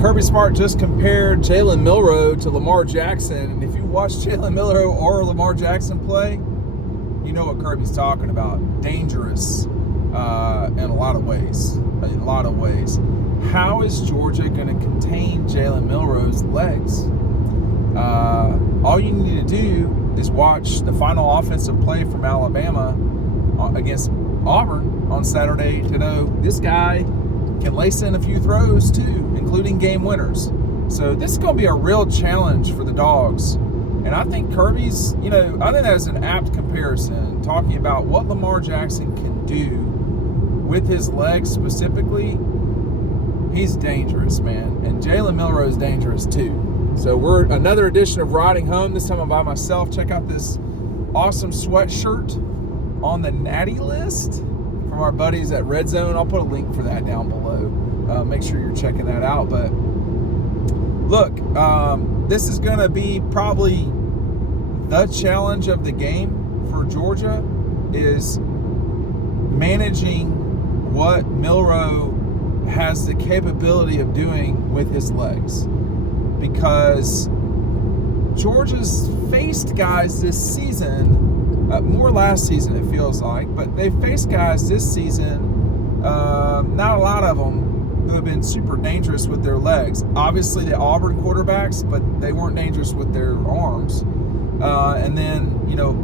Kirby Smart just compared Jalen Milroe to Lamar Jackson, and if you watch Jalen Milroe or Lamar Jackson play, you know what Kirby's talking about. Dangerous in a lot of ways. How is Georgia going to contain Jalen Milroe's legs? All you need to do is watch the final offensive play from Alabama against Auburn on Saturday to know this guy can lace in a few throws too, including game winners. So this is going to be a real challenge for the Dogs. And I think Kirby's, I think that is an apt comparison, talking about what Lamar Jackson can do with his legs specifically. He's dangerous, man. And Jalen Milroe is dangerous too. So we're another edition of Riding Home. This time I'm by myself. Check out this awesome sweatshirt on the NATTY list from our buddies at Red Zone. I'll put a link for that down below. Make sure you're checking that out. But look, this is going to be probably the challenge of the game for Georgia, is managing what Milroe has the capability of doing with his legs. Because Georgia's faced guys this season, more last season it feels like, but they faced guys this season, not a lot of them, who have been super dangerous with their legs. Obviously the Auburn quarterbacks, but they weren't dangerous with their arms. And then,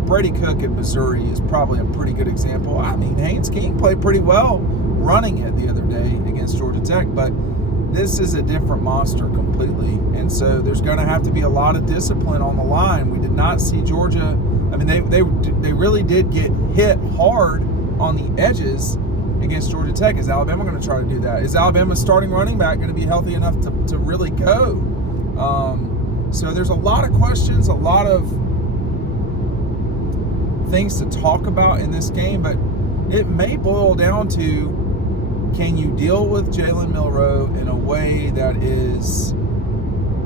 Brady Cook at Missouri is probably a pretty good example. I mean, Haynes King played pretty well running it the other day against Georgia Tech, but this is a different monster completely. And so there's going to have to be a lot of discipline on the line. We did not see Georgia. I mean, they really did get hit hard on the edges against Georgia Tech. Is Alabama going to try to do that? Is Alabama's starting running back going to be healthy enough to really go? So there's a lot of questions, a lot of things to talk about in this game, but it may boil down to, can you deal with Jalen Milroe in a way that is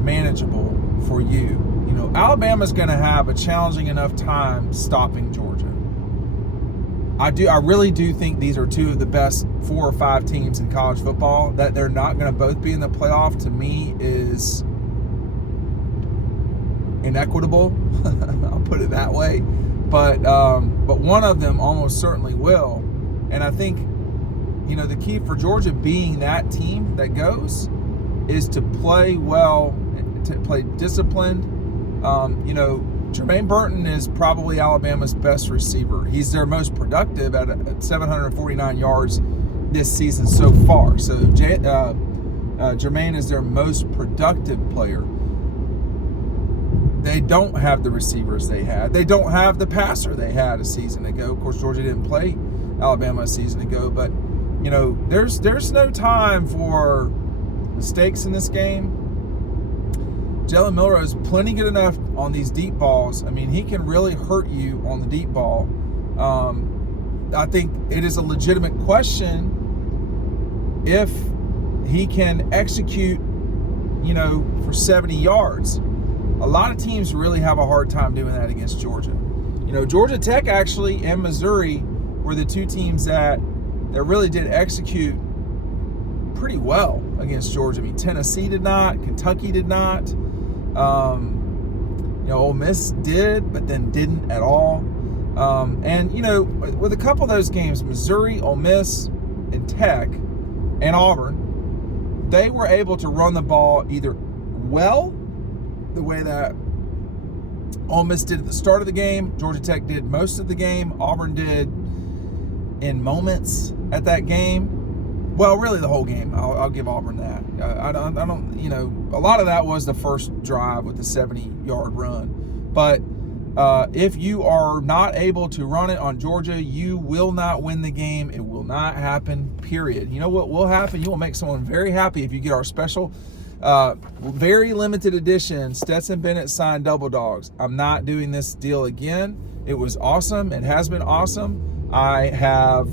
manageable for you? Alabama's going to have a challenging enough time stopping Georgia. I really do think these are two of the best 4 or 5 teams in college football. That they're not going to both be in the playoff, to me, is inequitable. I'll put it that way. But one of them almost certainly will. And I think, the key for Georgia being that team that goes is to play well, to play disciplined. Jermaine Burton is probably Alabama's best receiver. He's their most productive at 749 yards this season so far. So Jermaine is their most productive player. They don't have the receivers they had. They don't have the passer they had a season ago. Of course, Georgia didn't play Alabama a season ago, but there's no time for mistakes in this game. Jalen Milroe is plenty good enough on these deep balls. I mean, he can really hurt you on the deep ball. I think it is a legitimate question if he can execute, for 70 yards. A lot of teams really have a hard time doing that against Georgia. Georgia Tech actually and Missouri were the two teams that really did execute pretty well against Georgia. I mean, Tennessee did not, Kentucky did not. Ole Miss did, but then didn't at all. And with a couple of those games, Missouri, Ole Miss, and Tech, and Auburn, they were able to run the ball either well, the way that Ole Miss did at the start of the game, Georgia Tech did most of the game, Auburn did in moments at that game. Well, really the whole game. I'll give Auburn that. I don't. A lot of that was the first drive with the 70-yard run. But if you are not able to run it on Georgia, you will not win the game. It will not happen, period. You know what will happen? You will make someone very happy if you get our special, very limited edition Stetson Bennett signed Double Dawgs. I'm not doing this deal again. It was awesome. It has been awesome. I have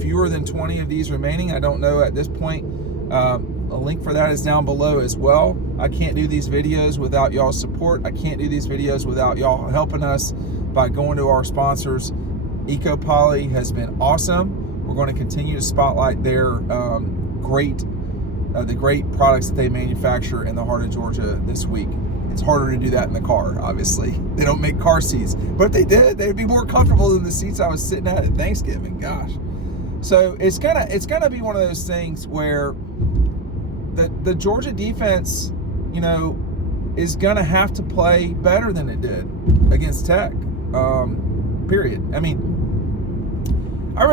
fewer than 20 of these remaining. I don't know at this point. A link for that is down below as well. I can't do these videos without y'all's support. I can't do these videos without y'all helping us by going to our sponsors. EcoPoly has been awesome. We're going to continue to spotlight their great the great products that they manufacture in the heart of Georgia this week. It's harder to do that in the car, obviously. They don't make car seats. But if they did, they'd be more comfortable than the seats I was sitting at Thanksgiving. Gosh. So it's gonna be one of those things where the Georgia defense, you know, is gonna have to play better than it did against Tech. Period. I mean, I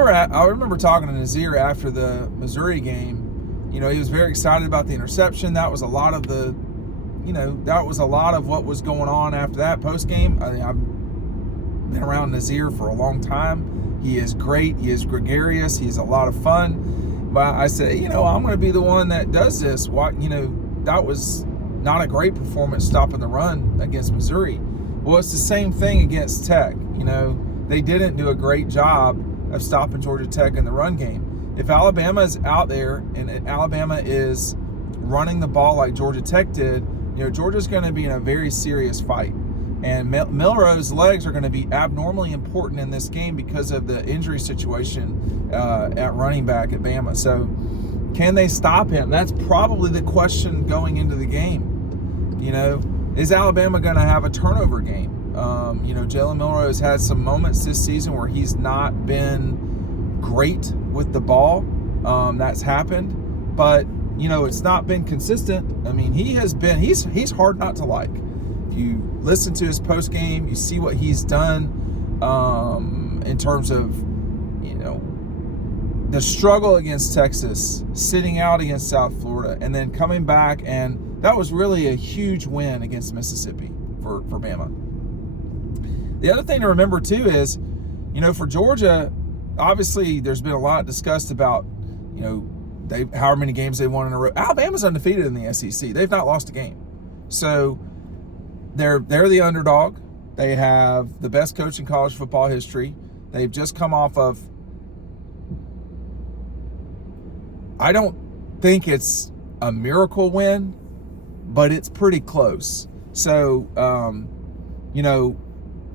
remember talking to Nazir after the Missouri game. You know, he was very excited about the interception. That was a lot of what was going on after that post game. I mean, I've been around Nazir for a long time. He is great. He is gregarious. He's a lot of fun. But I said, you know, I'm going to be the one that does this. That was not a great performance stopping the run against Missouri. Well, it's the same thing against Tech. You know, they didn't do a great job of stopping Georgia Tech in the run game. If Alabama is out there and Alabama is running the ball like Georgia Tech did, you know, Georgia's going to be in a very serious fight. And Milroe's legs are going to be abnormally important in this game because of the injury situation at running back at Bama. So can they stop him? That's probably the question going into the game. You know, is Alabama going to have a turnover game? You know, Jalen Milroe has had some moments this season where he's not been great with the ball. That's happened. But, you know, it's not been consistent. I mean, he's hard not to like. If you listen to his post game, you see what he's done in terms of, you know, the struggle against Texas, sitting out against South Florida, and then coming back, and that was really a huge win against Mississippi for Bama. The other thing to remember too is, you know, for Georgia, obviously there's been a lot discussed about, you know, however many games they won in a row. Alabama's undefeated in the SEC. They've not lost a game. So they're the underdog. They have the best coach in college football history. They've just come off of, I don't think it's a miracle win, but it's pretty close. So, you know,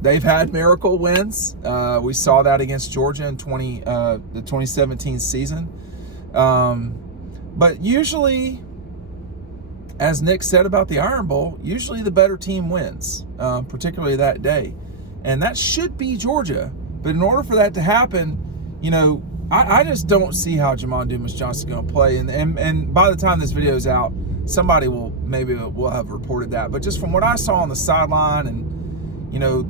they've had miracle wins. We saw that against Georgia in the 2017 season. But usually, as Nick said about the Iron Bowl, usually the better team wins, particularly that day. And that should be Georgia. But in order for that to happen, you know, I just don't see how Jamon Dumas-Johnson is going to play. And by the time this video is out, somebody will have reported that. But just from what I saw on the sideline, and, you know,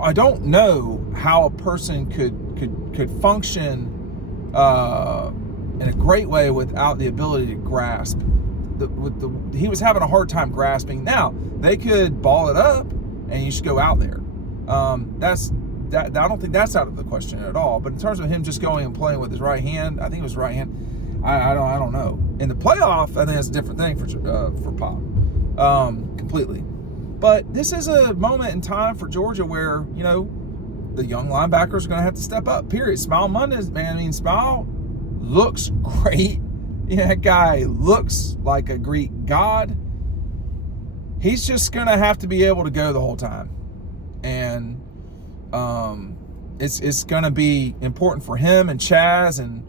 I don't know how a person could function in a great way without the ability to grasp. He was having a hard time grasping. Now they could ball it up, and you should go out there. I don't think that's out of the question at all. But in terms of him just going and playing with his right hand, I think it was right hand. I don't know. In the playoff, I think that's a different thing for Pop, completely. But this is a moment in time for Georgia where, you know, the young linebackers are going to have to step up, period. Smile Mondays, man. I mean, Smile looks great. Yeah, that guy looks like a Greek god. He's just going to have to be able to go the whole time. And it's going to be important for him and Chaz and,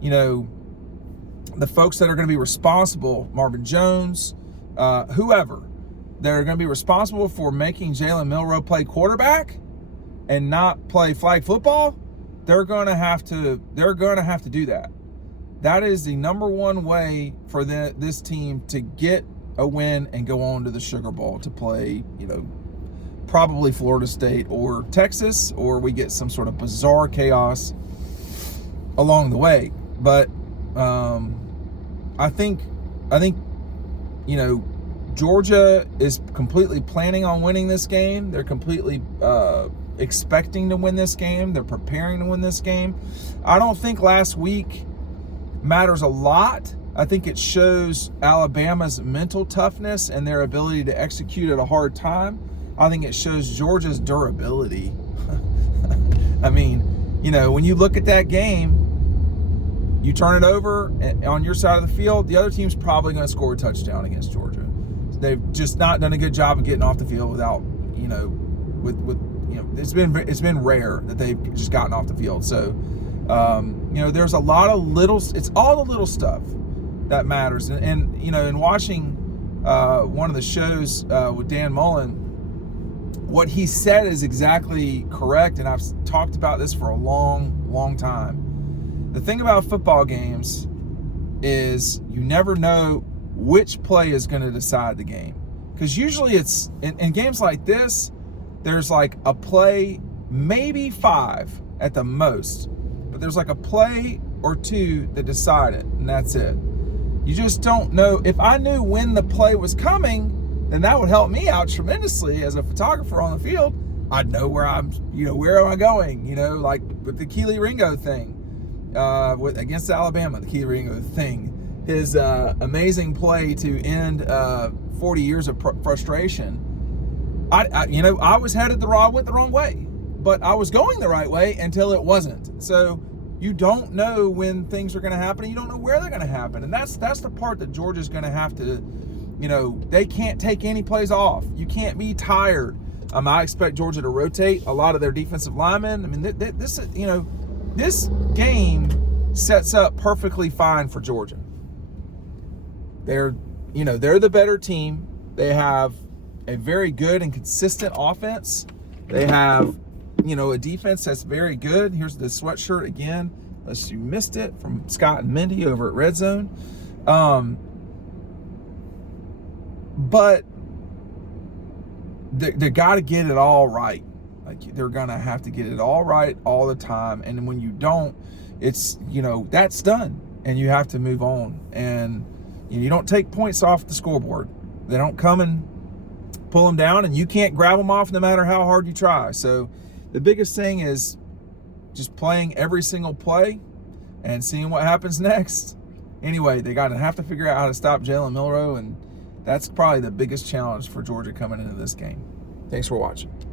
you know, the folks that are going to be responsible, Marvin Jones, whoever, that are going to be responsible for making Jalen Milroe play quarterback and not play flag football. They're going to have to do that. That is the number one way for this team to get a win and go on to the Sugar Bowl to play, you know, probably Florida State or Texas, or we get some sort of bizarre chaos along the way. But I think, you know, Georgia is completely planning on winning this game. They're completely expecting to win this game. They're preparing to win this game. I don't think last week matters a lot. I think it shows Alabama's mental toughness and their ability to execute at a hard time. I think it shows Georgia's durability. I mean, you know, when you look at that game, you turn it over on your side of the field, the other team's probably going to score a touchdown against Georgia. They've just not done a good job of getting off the field without, you know, it's been rare that they've just gotten off the field. So There's a lot of it's all the little stuff that matters. And in watching one of the shows with Dan Mullen, what he said is exactly correct, and I've talked about this for a long time. The thing about football games is you never know which play is going to decide the game. Because usually it's, in games like this, there's like a play, maybe 5 at the most, but there's like a play or 2 that decide it, and that's it. You just don't know. If I knew when the play was coming, then that would help me out tremendously as a photographer on the field. I'd know where where am I going? Like with the Keely Ringo thing, against Alabama, the Keely Ringo thing, his amazing play to end 40 years of frustration. I was headed the wrong way, but I was going the right way until it wasn't. So you don't know when things are going to happen, and you don't know where they're going to happen, and that's the part that Georgia's going to have to. They can't take any plays off. You can't be tired. I expect Georgia to rotate a lot of their defensive linemen. I mean, this game sets up perfectly fine for Georgia. They're the better team. They have a very good and consistent offense. They have, a defense that's very good. Here's the sweatshirt again, unless you missed it, from Scott and Mindy over at Red Zone. But they got to get it all right. Like, they're going to have to get it all right all the time. And when you don't, it's, that's done. And you have to move on. And you don't take points off the scoreboard. They don't come and pull them down, and you can't grab them off no matter how hard you try. So the biggest thing is just playing every single play and seeing what happens next. Anyway, they got to have to figure out how to stop Jalen Milroe, and that's probably the biggest challenge for Georgia coming into this game. Thanks for watching.